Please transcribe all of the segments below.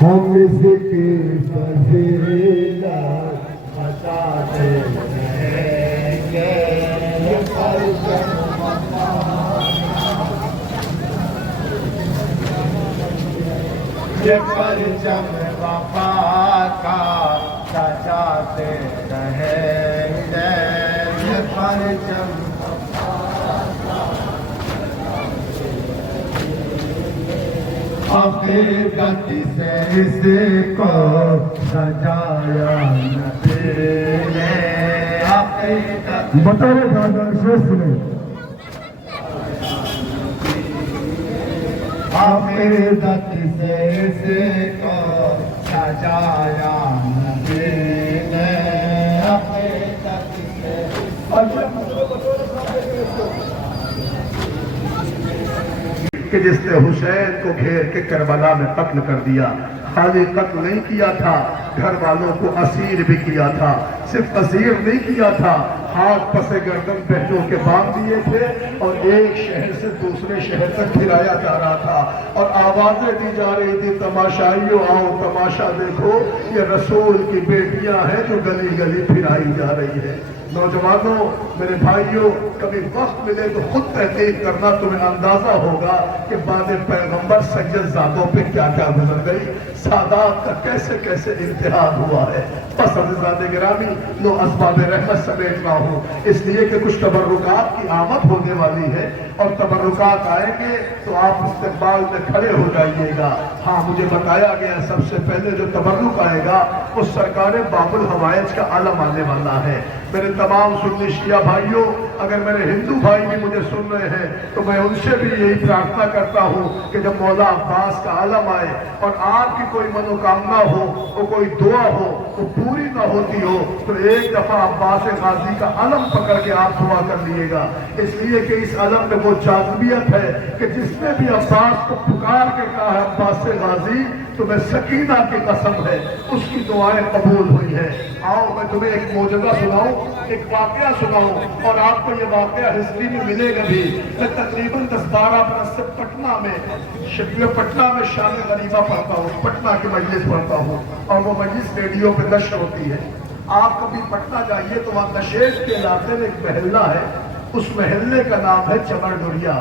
ہم ذکر فضیلت بتاتے رہیں گے، یہ پرچم وفا کا سجاتے رہیں گے، یہ پرچم حقیقت سے اس کو سجایا نبی نے، حقیقت بطور دادا شریف نے حقیقت سے اس کو سجایا نبی نے، حقیقت سے کہ جس نے حسین کو گھیر کے کربلا میں قتل کر دیا، خالی قتل نہیں کیا تھا، گھر والوں کو اسیر بھی کیا تھا، صرف اسیر نہیں کیا تھا، ہاتھ پسے گردن بہنوں کے باندھ دیے تھے اور ایک شہر سے دوسرے شہر تک پھرایا جا رہا تھا اور آوازیں دی جا رہی تھی، تماشائیوں آؤ تماشا دیکھو، یہ رسول کی بیٹیاں ہیں جو گلی گلی پھرائی جا رہی ہے۔ نوجوانوں، میرے بھائیوں، کبھی وقت ملے تو خود تحقیق کرنا، تمہیں اندازہ ہوگا کہ بعد پیغمبر سید زادوں پہ کیا کیا گزر گئی، سادات کا کیسے کیسے امتحان ہوا ہے۔ بس عزیزان گرامی، لو اسباب رحمت سمیٹ رہا ہوں، اس لیے کہ کچھ تبرکات کی آمد ہونے والی ہے اور تبرکات آئیں گے تو آپ استقبال میں کھڑے ہو جائیے گا۔ ہاں، مجھے بتایا گیا سب سے پہلے جو تبرک آئے گا وہ سرکار باب الحوائج کا عالم آنے والا ہے۔ میرے تمام سنی شیعہ بھائیوں، اگر میرے ہندو بھائی بھی مجھے سن رہے ہیں تو میں ان سے بھی یہی پرارتھنا کرتا ہوں کہ جب مولا عباس کا عالم آئے اور آپ کی کوئی منوکامنا ہو، وہ کوئی دعا ہو، وہ پوری نہ ہوتی ہو، تو ایک دفعہ عباس غازی کا علم پکڑ کے آپ دعا کر لیے گا، اس لیے کہ اس علم میں وہ جاذبیت ہے کہ جس نے بھی عباس کو پکار کے کہا ہے عباس غازی، تمہیں سکینہ کی قسم ہے، اس کی دعائیں قبول ہوئی ہیں۔ آؤ میں تمہیں ایک معجزہ سناؤں، ایک واقعہ سناؤں، اور آپ کو یہ واقعہ ہسٹری میں ملے گا بھی۔ میں تقریباً 10-12 برس سے پٹنہ میں شام غریبہ پڑھتا ہوں، پٹنہ کی مجلس پڑھتا ہوں اور وہ مجلس ریڈیو پہ نشر ہوتی ہے۔ آپ کبھی پٹنہ جائیے تو وہاں نشیز کے علاقے میں ایک محلہ ہے، اس محلے کا نام ہے چمر ڈوریا۔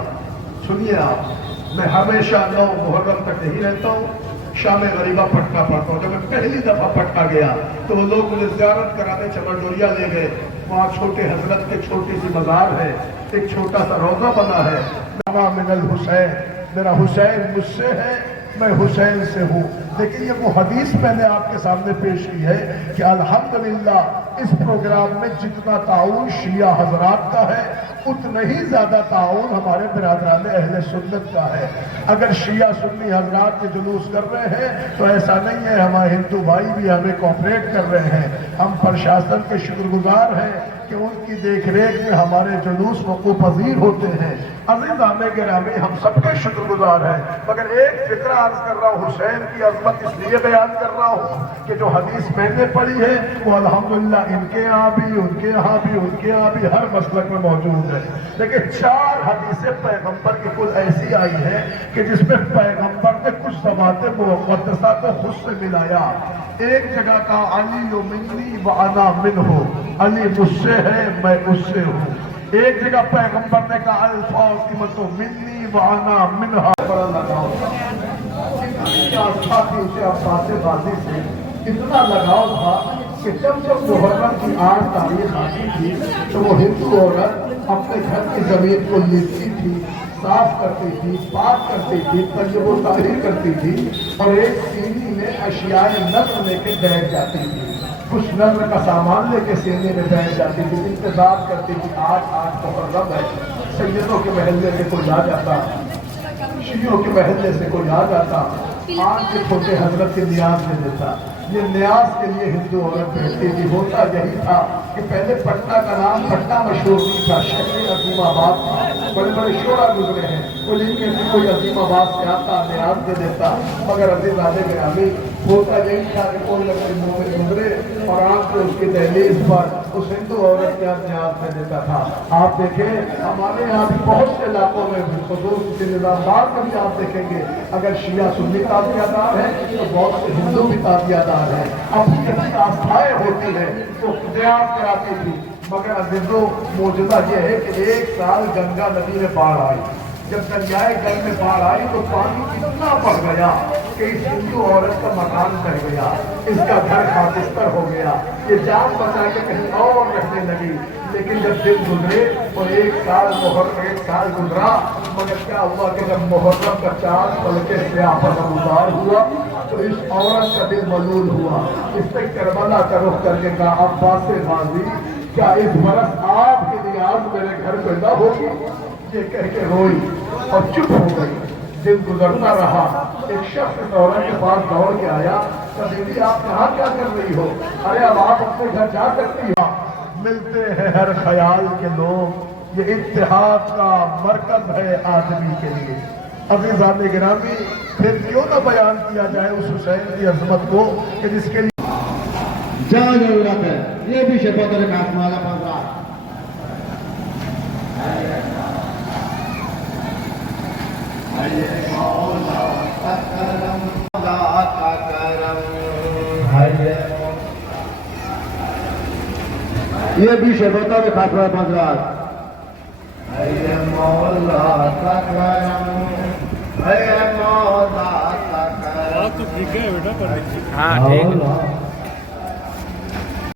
سنیے آپ، میں ہمیشہ 9 محرم تک نہیں رہتا ہوں، شام غریبہ پٹنہ پڑھتا ہوں۔ جب میں پہلی دفعہ پٹنہ گیا تو وہ لوگ مجھے زیارت کرانے چمر ڈوریا لے گئے، وہاں چھوٹے حضرت کے چھوٹی سی مزار ہے، ایک چھوٹا سا روضہ بنا ہے، نما من الحسین، میرا حسین مجھ سے ہے، میں حسین سے ہوں۔ لیکن یہ وہ حدیث میں نے آپ کے سامنے پیش کی ہے کہ الحمدللہ اس پروگرام میں جتنا تعاون شیعہ حضرات کا ہے اتنا ہی زیادہ تعاون ہمارے برادران اہل سنت کا ہے۔ اگر شیعہ سنی حضرات کے جلوس کر رہے ہیں تو ایسا نہیں ہے، ہمارے ہندو بھائی بھی ہمیں کوپریٹ کر رہے ہیں، ہم پرشاسن کے شکر گزار ہیں کہ ان کی دیکھ ریکھ میں ہمارے جلوس وقوع پذیر ہوتے ہیں۔ عزیزان گرامی، ہم سب کے شکر گزار ہیں، مگر ایک فکرہ عرض کر رہا ہوں، حسین کی عظمت اس لیے بیان کر رہا ہوں کہ جو حدیث میں نے پڑھی ہے وہ الحمدللہ ان کے یہاں بھی، ان کے یہاں بھی، ان کے یہاں بھی ہر مسلک میں موجود ہے۔ لیکن 4 حدیثیں پیغمبر کی کل ایسی آئی ہیں کہ جس میں پیغمبر نے کچھ ذوات مقدسہ کو خود سے ملایا۔ ایک جگہ کا علی منی وانا منہ، علی مجھ سے ہے میں اس سے ہوں۔ ایک جگہ پیغمبر نے کہا الفاطمۃ منی وانا منہا، بڑا لگاؤ تھا اسے عباس غازی سے، اتنا لگاؤ تھا کہ جب محرم کی 8 تاریخ آتی تھی تو وہ ہندو عورت اپنے گھر کی زمین کو لیپتی تھی، صاف کرتی تھی، پاک کرتی تھی، طیب و طاہر کرتی تھی اور ایک سینی میں اشیاء نظر لے کے بیٹھ جاتی تھی، کچھ نظر کا سامان لے کے سینے میں بیٹھ جاتی تھی، انتظار کرتی تھی آج محرم ہے، سیدوں کے محلے سے کوئی آ جاتا، شیعوں کے محلے سے کوئی آ جاتا، آج کے چھوٹے حضرت کی نیاز لے لیتا۔ یہ نیاز کے لیے ہندو عورت بیٹھتی تھی۔ ہوتا یہی تھا کہ پہلے پٹنہ کا نام پٹنہ مشہور نہیں تھا، شہر عظیم آباد تھا، بڑے بڑے شعرا گزرے ہیں، وہ نہیں کہتے کوئی عظیم آباد سے آتا نیاز دے دیتا، مگر عزیزان گرامی ہوتا یہی تھا کہ کوئی نہ کوئی مومن گزرے اور آنکھ کو اس کی دہلیز پر اس ہندو عورت کے نیاز میں دیتا تھا. آپ دیکھیں ہمارے یہاں بھی بہت سے علاقوں میں خصوص نظام بار میں بھی آپ دیکھیں گے اگر شیعہ سنی تازیہ دار ہے تو بہت سے ہندو بھی تازیہ دار ہیں. اپنی اپنی آستھائیں ہوتی ہیں تو قیاس کراتی تھی. مگر عزیزو معجزہ یہ ہے کہ ایک سال گنگا ندی میں باڑھ آئی. جب دریائے گنگ میں باڑھ آئی تو پانی اتنا بڑھ گیا کہ اس ہندو عورت کا مکان بہ گیا, اس کا گھر خاکستر ہو گیا. یہ جان بچا کے کہیں اور رہنے لگی. لیکن جب دن گزرے اور ایک سال گزرا, مگر کیا ہوا کہ جب محرم کا چاند پلکے سیاہ پر نمودار ہوا تو اس عورت کا دل ملول ہوا. اس نے کربلا کا رخ کر کے کہا, عباس غازی کیا اس برس آپ کی نیاز میرے گھر پہ نہ ہوگی؟ یہ کہہ کے روئی اور چپ ہو گئی. دن گزرتا رہا. ایک شخص اس عورت کے پاس دوڑ کے آیا, بیٹی آپ یہاں کیا کر رہی ہو؟ ارے اب آپ اپنے گھر جا سکتی ہو. ملتے ہیں ہر خیال کے لوگ, یہ اتحاد کا مرکز ہے آدمی کے لیے. عزیزان گرامی, پھر کیوں نہ بیان کیا جائے اس حسین کی عظمت کو کہ جس کے لیے جہاں ضرورت ہے. یہ بھی شربت اور کاسمالا پڑا. یہ بھی شربتوں کے خاص پنجرات. مولا کا کرم, مولا کا کرم. بات تو ٹھیک ہے بیٹا, پر ہاں ٹھیک ہے.